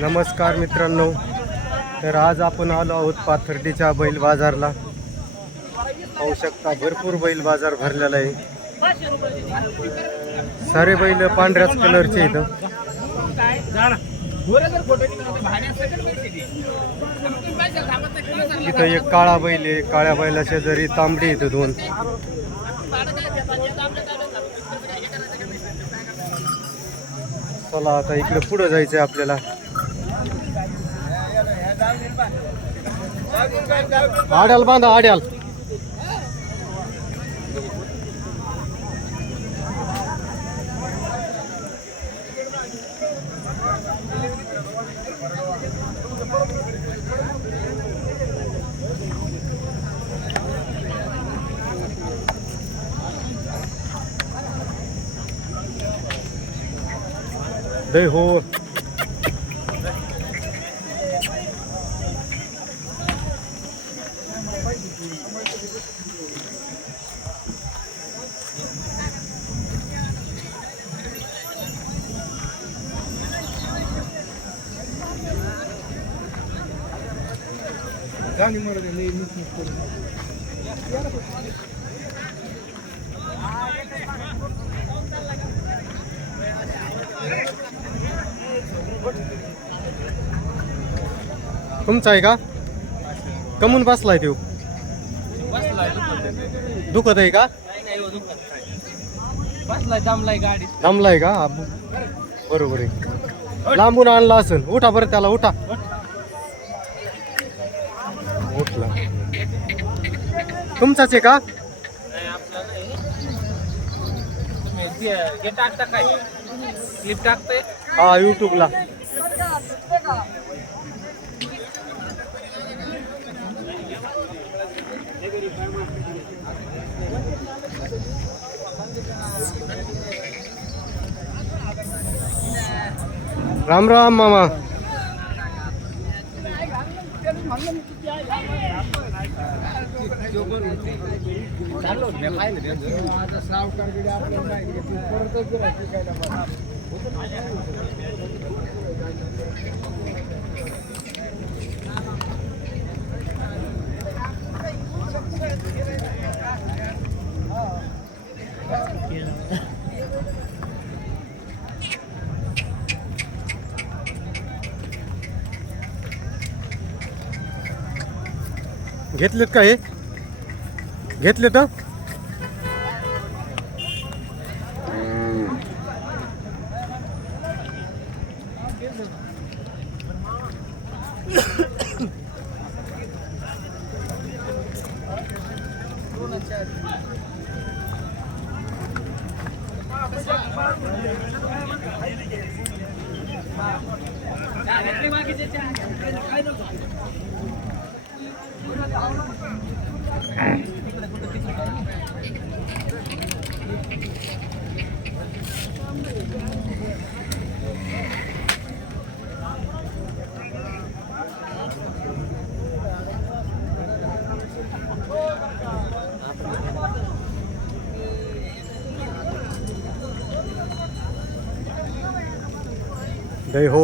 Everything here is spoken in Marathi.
नमस्कार मित्रांनो, तर आज आपण आलो आहोत पाथर्डीच्या बैल बाजारला. पाहू शकता भरपूर बैल बाजार भरलेला आहे. सारे बैल पांढऱ्याच कलरचे इथं. इथं एक काळा बैल आहे, काळ्या बैलाच्या जरी तांबडी इथं दोन. चला आता इकडे पुढे जायचंय आपल्याला. आड्याल बांधा आड्याल. दे हो गाणी मराठी नाही तुमचा आहे का? कमून बसलाय तो? दुखत आहे का? दमलाय का? बरोबर आहे, लांबून आणला असेल. उठा बरं त्याला, उठा. उठला. तुमचाच आहे का? हा, युट्यूबला. राम राम मामा. घेतलेत का हे? घेतले तर दे हो.